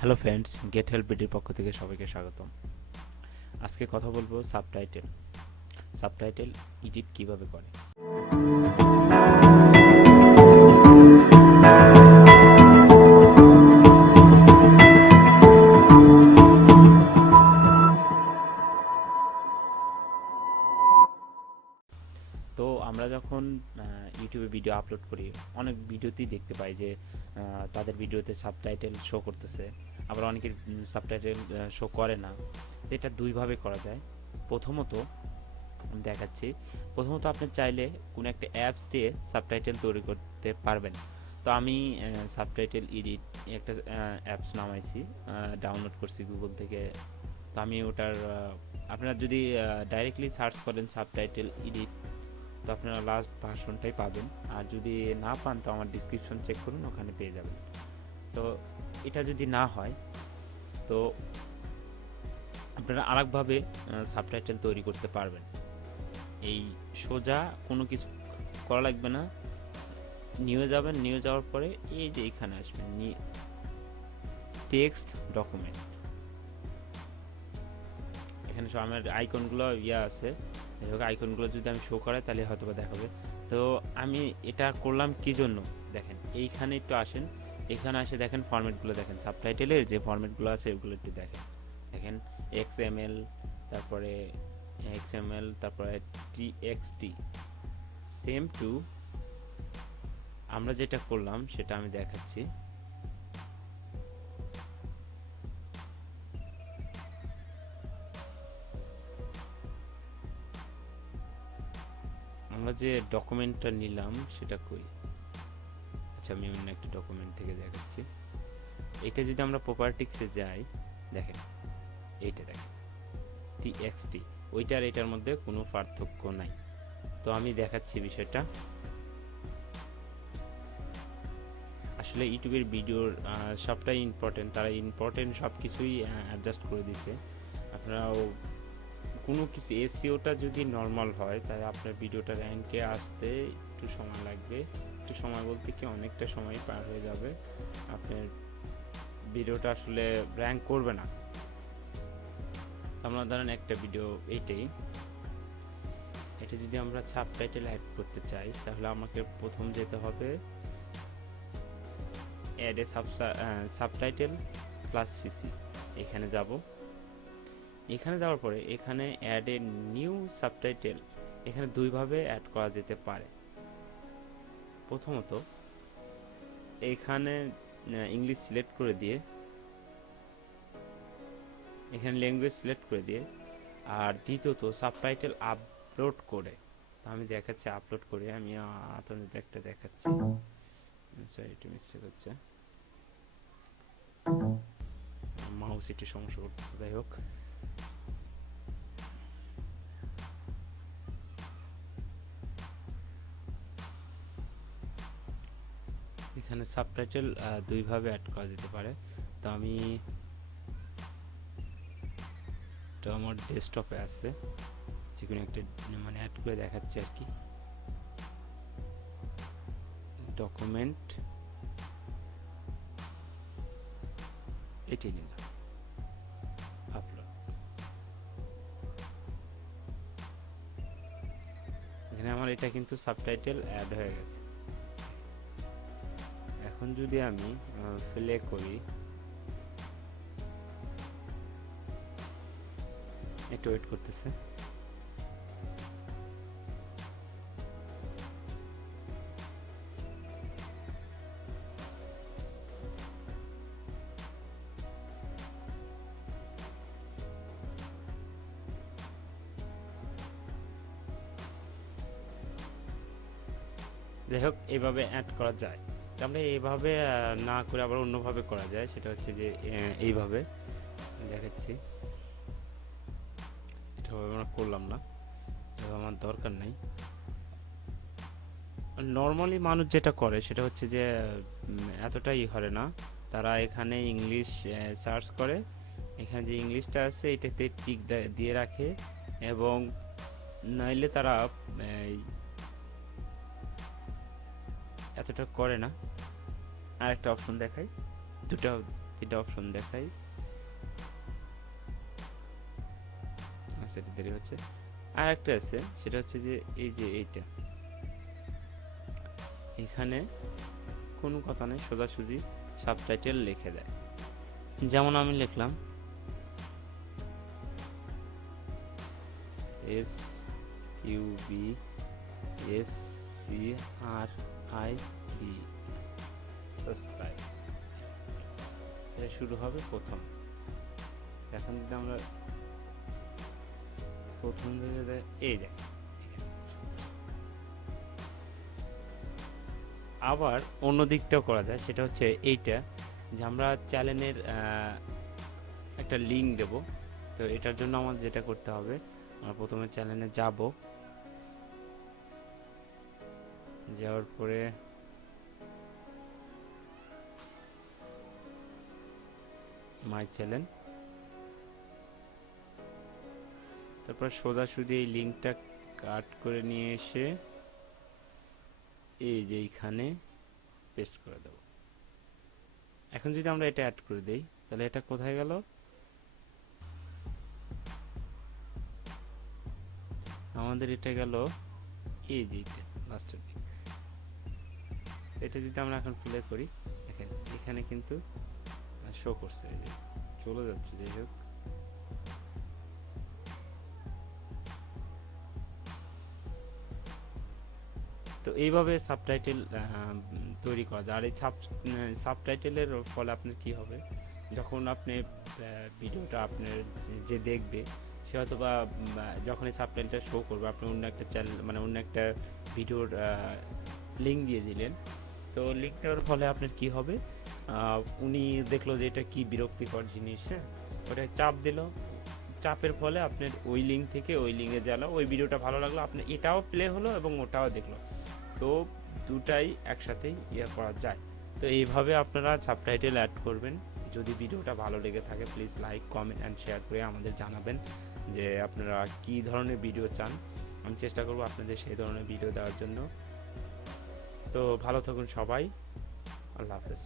Hello friends, get help বিডির পক্ষ থেকে সবাইকে স্বাগতম। আজকে কথা বলবো সাবটাইটেল এডিট কিভাবে করে। তো আমরা যখন ইউটিউবে ভিডিও আপলোড করি, অনেক ভিডিওতেই দেখতে পাই যে তাদের ভিডিওতে সাবটাইটেল শো করতেছে, আবার অনেকের সাবটাইটেল শো করে না। তো এটা দুইভাবে করা যায়। প্রথমত আমি দেখাচ্ছি। প্রথমত আপনি চাইলে কোনো একটা অ্যাপস দিয়ে সাবটাইটেল তৈরি করতে পারবেন। তো আমি সাবটাইটেল এডিট একটা অ্যাপস নামাইছি, ডাউনলোড করছি গুগল থেকে। তো আমি ওটার আপনারা যদি ডাইরেক্টলি সার্চ করেন সাবটাইটেল এডিট, তো আপনারা লাস্ট ভার্সনটাই পাবেন। আর যদি না পান তো আমার ডিসক্রিপশন চেক করুন, ওখানে পেয়ে যাবেন। তো এটা যদি না হয় তো আপনারা আরেকভাবে সাবটাইটেল তৈরি করতে পারবেন। এই সোজা কোনো কিছু করা লাগবে না, নিয়ে যাবেন, নিয়ে যাওয়ার পরে এই যে এখানে আসবেন, টেক্সট ডকুমেন্ট। এখানে সব আমার আইকনগুলো আছে, আইকনগুলো যদি আমি শো করাই তাহলে হয়তো বা দেখাবে। তো আমি এটা করলাম কি জন্য, দেখেন এইখানে একটু আসেন, এখানে আসে দেখেন ফরম্যাটগুলো, দেখেন সাবটাইটেলের যে ফরম্যাটগুলো আছে ওগুলো একটু দেখেন। দেখেন এক্সএমএল, তারপরে তারপরে টিএক্সটি, সেম টু আমরা যেটা করলাম সেটা আমি দেখাচ্ছি। আমরা যে ডকুমেন্টটা নিলাম সেটা কই, আচ্ছা আমি অন্য একটা ডকুমেন্ট থেকে দেখাচ্ছি। এটা যদি আমরা প্রপার্টিক্সে যাই, দেখেন এইটা দেখেন টিএক্সটি, ওইটার এটার মধ্যে কোনো পার্থক্য নাই। তো আমি দেখাচ্ছি বিষয়টা। আসলে ইউটিউবের ভিডিওর সবটাই ইম্পর্টেন্ট, তারা ইম্পর্টেন্ট সব কিছুই অ্যাডজাস্ট করে দিছে। আপনারাও কোনো কিছু এসইওটা যদি নর্মাল হয় তাহলে আপনার ভিডিওটা র্যাঙ্কে আসতে একটু সময় লাগবে। একটু সময় বলতে কি অনেকটা সময় পার হয়ে যাবে, আপনার ভিডিওটা আসলে র্যাঙ্ক করবে না। আমরা ধরেন একটা ভিডিও এইটাই, এটা যদি আমরা সাবটাইটেল অ্যাড করতে চাই তাহলে আমাকে প্রথম যেতে হবে অ্যাড এ সাবটাইটেল /cc, এখানে যাব। এখানে যাওয়ার পরে এখানে অ্যাড এ নিউ সাবটাইটেল, এখানে দুইভাবে অ্যাড করা যেতে পারে। প্রথমত এখানে ইংলিশ সিলেক্ট করে দিয়ে, এখানে ল্যাঙ্গুয়েজ সিলেক্ট করে দিয়ে, আর দ্বিতীয়ত সাবটাইটেল আপলোড করে। আমি দেখাচ্ছি আপলোড করে, আমি আপনাদের একটা দেখাচ্ছি। সরি, একটু মিস্টেক হচ্ছে, মাউস একটু সমস্যা করতেছে, যাই হোক। এখানে সাবটাইটেল দুইভাবে অ্যাড করা যেতে পারে। তো আমি তো আমার ডেস্কটপে আছে, যে কোনো একটা মানে অ্যাড করে দেখাচ্ছি আর কি। ডকুমেন্ট এটি নিলাম, আপলোড। এখানে আমার এটা কিন্তু সাবটাইটেল অ্যাড হয়ে গেছে। এখন যদি আমি প্লে করি, একটু ওয়েট করতেছে। যাই হোক, এইভাবে অ্যাড করা যায়। আমরা এইভাবে না করে আবার অন্যভাবে করা যায়, সেটা হচ্ছে যে এইভাবে দেখাচ্ছি। এটা আমরা করলাম না, এটা আমার দরকার নাই। নর্মালি মানুষ যেটা করে সেটা হচ্ছে যে এতটাই হয় না, তারা এখানে ইংলিশ সার্চ করে, এখানে যে ইংলিশটা আছে এটাতে টিক দিয়ে রাখে, এবং নাইলে তারা এতটা করে না। আর একটা অপশন দেখাই, দুটো তিনটা অপশন দেখাই। আচ্ছা, এটা দেরি হচ্ছে। আর একটা আছে, সেটা হচ্ছে যে এই যে এইটা, এখানে কোনো কথা নেই, সোজাসুজি সাবটাইটেল লিখে দেয়। যেমন আমি লিখলাম S U B S C R I E, subscribe. এটা শুরু হবে প্রথম। এখন যদি আমরা প্রথম থেকে এই দেখ, আবার অন্য দিকটাও করা যায়, সেটা হচ্ছে এইটা, যে আমরা চ্যানেলের একটা লিঙ্ক দেব। তো এটার জন্য আমাদের যেটা করতে হবে, আমরা প্রথমে চ্যানেলে যাব, যাওয়ার পরে মাই চ্যানেল, তারপর সোজাসুজি এই লিঙ্কটা কাট করে নিয়ে এসে এই যে এইখানে পেস্ট করে দেব। এখন যদি আমরা এটা অ্যাড করে দেই, তাহলে এটা কোথায় গেল? আমাদের এটা গেল এই যে লাস্টের দিক। এটা যদি আমরা এখন প্লে করি, দেখেন এখানে কিন্তু শো করছে, এই যে চলে যাচ্ছে। যাই হোক, তো এইভাবে সাবটাইটেল তৈরি করা যায়। আর এই সাবটাইটেলের ফলে আপনার কি হবে, যখন আপনি ভিডিওটা আপনার যে দেখবে, সে হয়তো বা যখন এই সাবটাইটেলটা শো করবে, আপনি অন্য একটা চ্যানেল মানে অন্য একটা ভিডিওর লিঙ্ক দিয়ে দিলেন, তো লিঙ্ক দেওয়ার ফলে আপনার কি হবে, উনি দেখলো যে এটা কি বিরক্তিকর জিনিস, হ্যাঁ, ওটা চাপ দিল, চাপের ফলে আপনার ওই লিঙ্ক থেকে ওই লিঙ্কে গেল, ওই ভিডিওটা ভালো লাগলো, আপনার এটাও প্লে হলো এবং ওটাও দেখলো। তো দুটাই একসাথেই করা যায়। তো এইভাবে আপনারা সাবটাইটেল অ্যাড করবেন। যদি ভিডিওটা ভালো লেগে থাকে, please like, comment and share করে আমাদের জানাবেন যে আপনারা কি ধরনের ভিডিও চান। আমি চেষ্টা করব আপনাদের সেই ধরনের ভিডিও দেওয়ার জন্য। তো ভালো থাকুন সবাই, আল্লাহ হাফেজ।